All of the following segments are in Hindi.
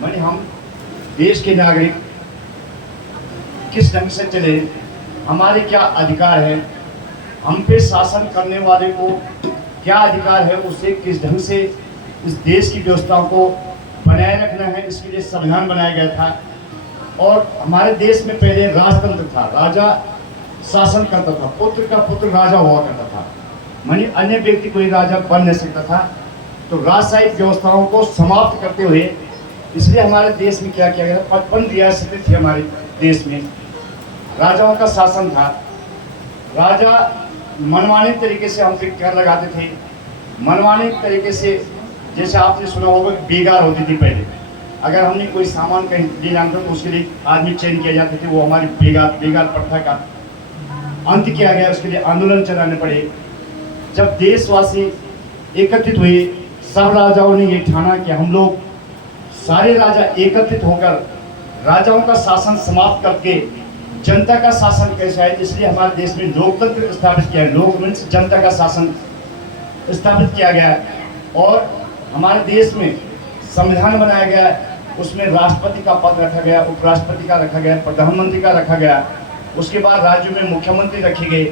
माने हम देश के नागरिक किस ढंग से चले, हमारे क्या अधिकार है, हम पे शासन करने वाले को क्या अधिकार है, उसे किस ढंग से इस देश की व्यवस्थाओं को बनाए रखना है, इसके लिए संविधान बनाया गया था। और हमारे देश में पहले राजतंत्र था, राजा शासन करता था, पुत्र का पुत्र राजा हुआ करता था, मानी अन्य व्यक्ति कोई राजा बन नहीं सकता था। तो राजशाही व्यवस्थाओं को समाप्त करते हुए इसलिए हमारे देश में क्या किया गया, 55 रियासतें थी हमारे देश में, राजाओं का शासन था। राजा मनमाने तरीके से हम पे कर लगाते थे, मनमाने तरीके से, जैसे आपने सुना होगा बेगार होती थी पहले, अगर हमने कोई सामान कहीं ले जाना था तो उसके लिए आदमी चयन किया जाते थे, वो हमारी बेगार प्रथा का अंत किया गया, उसके लिए आंदोलन चलाने पड़े। जब देशवासी एकत्रित हुए, सब राजाओं ने ये ठाना कि हम लोग सारे राजा एकत्रित होकर राजाओं का शासन समाप्त करके जनता का शासन कैसा है, इसलिए हमारे देश में लोकतंत्र स्थापित किया है, लोक मीन्स जनता का शासन स्थापित किया गया है। और हमारे देश में संविधान बनाया गया, उसमें राष्ट्रपति का पद रखा गया, उपराष्ट्रपति का रखा गया, प्रधानमंत्री का रखा गया, उसके बाद राज्यों में मुख्यमंत्री रखे गए।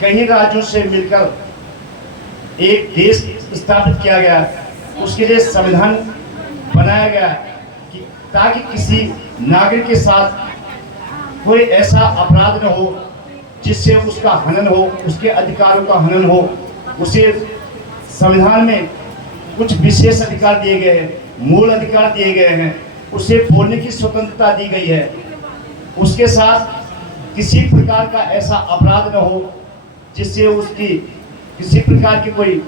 कई राज्यों से मिलकर एक देश स्थापित किया गया, उसके लिए संविधान बनाया गया कि ताकि किसी नागरिक के साथ कोई ऐसा अपराध न हो जिससे उसका हनन हो, उसके अधिकारों का हनन हो। उसे संविधान में कुछ विशेष अधिकार दिए गए हैं, मूल अधिकार दिए गए हैं, उसे बोलने की स्वतंत्रता दी गई है, उसके साथ किसी प्रकार का ऐसा अपराध न हो जिससे उसकी किसी प्रकार की कोई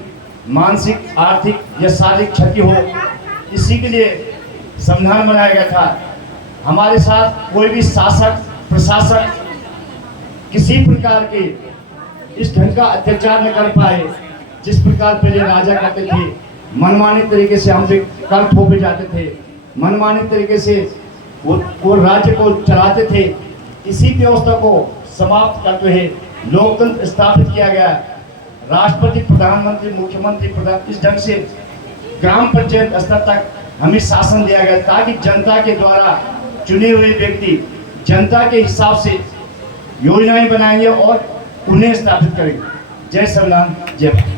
मानसिक, आर्थिक या शारीरिक क्षति हो। इसी के लिए संविधान बनाया गया था। हमारे साथ कोई भी शासक प्रशासक किसी प्रकार के इस ढंग का अत्याचार न कर पाए जिस प्रकार पहले राजा करते थे, मनमानी तरीके से हमसे कर थोपे जाते थे, मनमानी तरीके से वो राज्य को चलाते थे। इसी व्यवस्था को समाप्त करते हुए लोकतंत्र स्थापित किया गया, राष्ट्रपति, प्रधानमंत्री, मुख्यमंत्री, प्रधान, इस ढंग से ग्राम पंचायत स्तर तक हमें शासन दिया गया ताकि जनता के द्वारा चुने हुए व्यक्ति जनता के हिसाब से योजनाएं बनाएंगे और उन्हें स्थापित करेंगे। जय संविधान, जय भारत।